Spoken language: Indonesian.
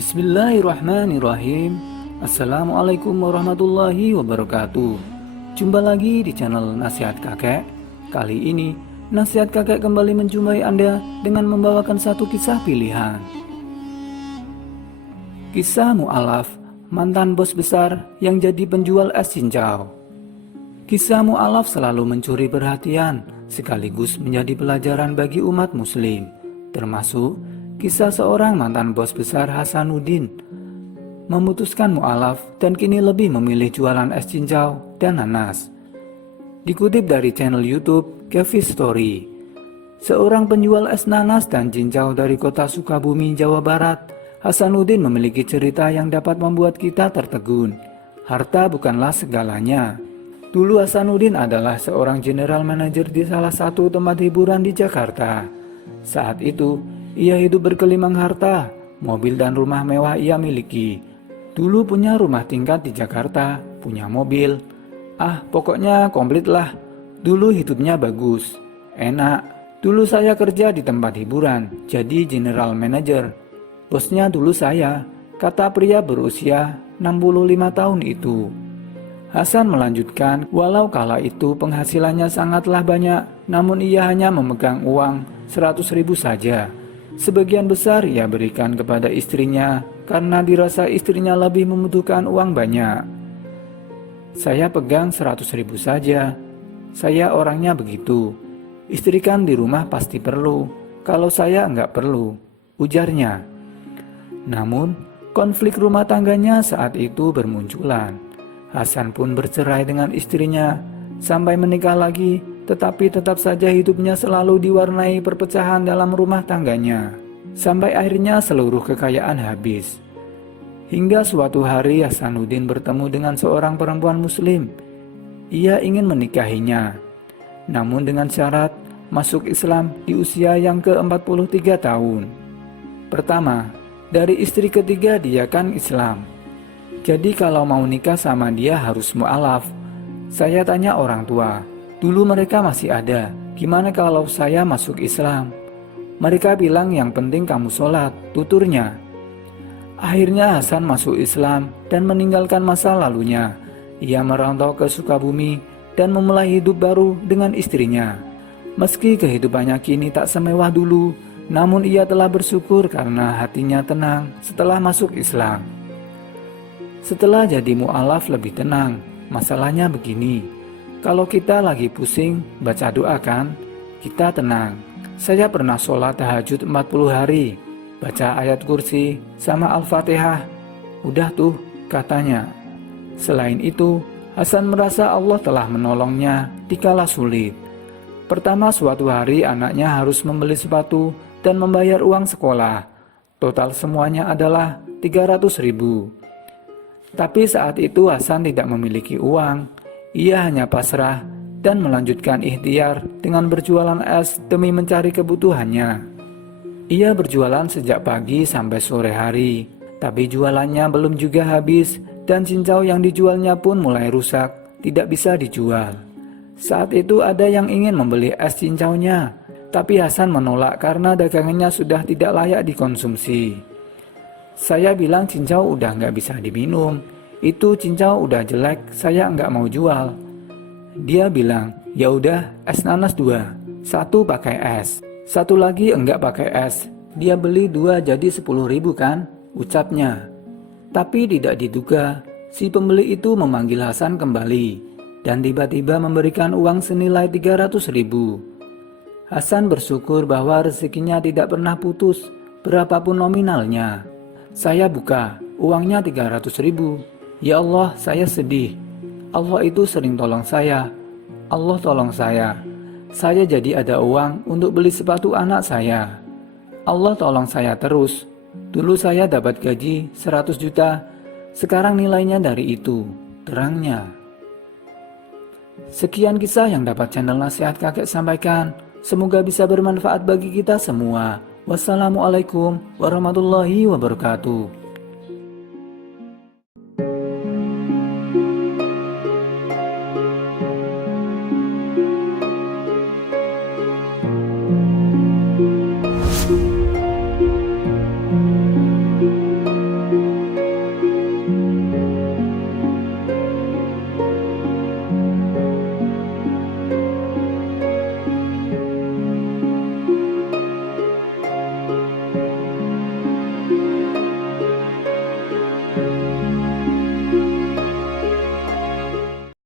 Bismillahirrahmanirrahim. Assalamualaikum warahmatullahi wabarakatuh. Jumpa lagi di channel Nasihat Kakek. Kali ini Nasihat Kakek kembali menjumpai Anda dengan membawakan satu kisah pilihan. Kisah Mu'alaf, mantan bos besar yang jadi penjual es cincau. Kisah Mu'alaf selalu mencuri perhatian sekaligus menjadi pelajaran bagi umat muslim, termasuk kisah seorang mantan bos besar Hasanuddin memutuskan mu'alaf dan kini lebih memilih jualan es cincau dan nanas. Dikutip dari channel YouTube Kevi Story, seorang penjual es nanas dan cincau dari kota Sukabumi, Jawa Barat, Hasanuddin memiliki cerita yang dapat membuat kita tertegun. Harta bukanlah segalanya. Dulu Hasanuddin adalah seorang general manager di salah satu tempat hiburan di Jakarta. Saat itu ia hidup berkelimang harta, mobil dan rumah mewah ia miliki. Dulu punya rumah tingkat di Jakarta, punya mobil. Pokoknya komplit lah. Dulu hidupnya bagus, enak. Dulu saya kerja di tempat hiburan, jadi general manager. Bosnya dulu saya, kata pria berusia 65 tahun itu. Hasan melanjutkan, walau kala itu penghasilannya sangatlah banyak, namun ia hanya memegang uang 100.000 saja. Sebagian besar ia berikan kepada istrinya karena dirasa istrinya lebih membutuhkan uang banyak. Saya pegang 100.000 saja. Saya orangnya begitu. Istri kan di rumah pasti perlu. Kalau saya enggak perlu, ujarnya. Namun, konflik rumah tangganya saat itu bermunculan. Hasan pun bercerai dengan istrinya sampai menikah lagi, tetapi tetap saja hidupnya selalu diwarnai perpecahan dalam rumah tangganya. Sampai akhirnya seluruh kekayaan habis. Hingga suatu hari Hasanuddin bertemu dengan seorang perempuan muslim. Ia ingin menikahinya, namun dengan syarat masuk Islam di usia yang ke-43 tahun. Pertama, dari istri ketiga dia kan Islam. Jadi kalau mau nikah sama dia harus mu'alaf. Saya tanya orang tua, dulu mereka masih ada, gimana kalau saya masuk Islam? Mereka bilang yang penting kamu sholat, tuturnya. Akhirnya Hasan masuk Islam dan meninggalkan masa lalunya. Ia merantau ke Sukabumi dan memulai hidup baru dengan istrinya. Meski kehidupannya kini tak semewah dulu, namun ia telah bersyukur karena hatinya tenang setelah masuk Islam. Setelah jadi mu'alaf lebih tenang. Masalahnya begini, kalau kita lagi pusing baca doa kan, kita tenang. Saya pernah sholat tahajud 40 hari, baca ayat kursi sama Al-Fatihah. Udah tuh, katanya. Selain itu, Hasan merasa Allah telah menolongnya dikala sulit. Pertama, suatu hari anaknya harus membeli sepatu dan membayar uang sekolah. Total semuanya adalah 300.000. Tapi saat itu Hasan tidak memiliki uang. Ia hanya pasrah dan melanjutkan ikhtiar dengan berjualan es demi mencari kebutuhannya. Ia berjualan sejak pagi sampai sore hari, tapi jualannya belum juga habis dan cincau yang dijualnya pun mulai rusak, tidak bisa dijual. Saat itu ada yang ingin membeli es cincaunya, tapi Hasan menolak karena dagangannya sudah tidak layak dikonsumsi. Saya bilang cincau udah nggak bisa diminum, itu cincau udah jelek, saya nggak mau jual. Dia bilang, ya udah es nanas 2, satu pakai es, satu lagi enggak pakai es. Dia beli 2 jadi 10.000 kan, ucapnya. Tapi tidak diduga, si pembeli itu memanggil Hasan kembali dan tiba-tiba memberikan uang senilai 300.000. Hasan bersyukur bahwa rezekinya tidak pernah putus, berapapun nominalnya. Saya buka, uangnya 300.000. Ya Allah, saya sedih. Allah itu sering tolong saya. Allah tolong saya. Saya jadi ada uang untuk beli sepatu anak saya. Allah tolong saya terus. Dulu saya dapat gaji 100 juta. Sekarang nilainya dari itu, terangnya. Sekian kisah yang dapat channel Nasihat Kakek sampaikan. Semoga bisa bermanfaat bagi kita semua. Wassalamualaikum warahmatullahi wabarakatuh.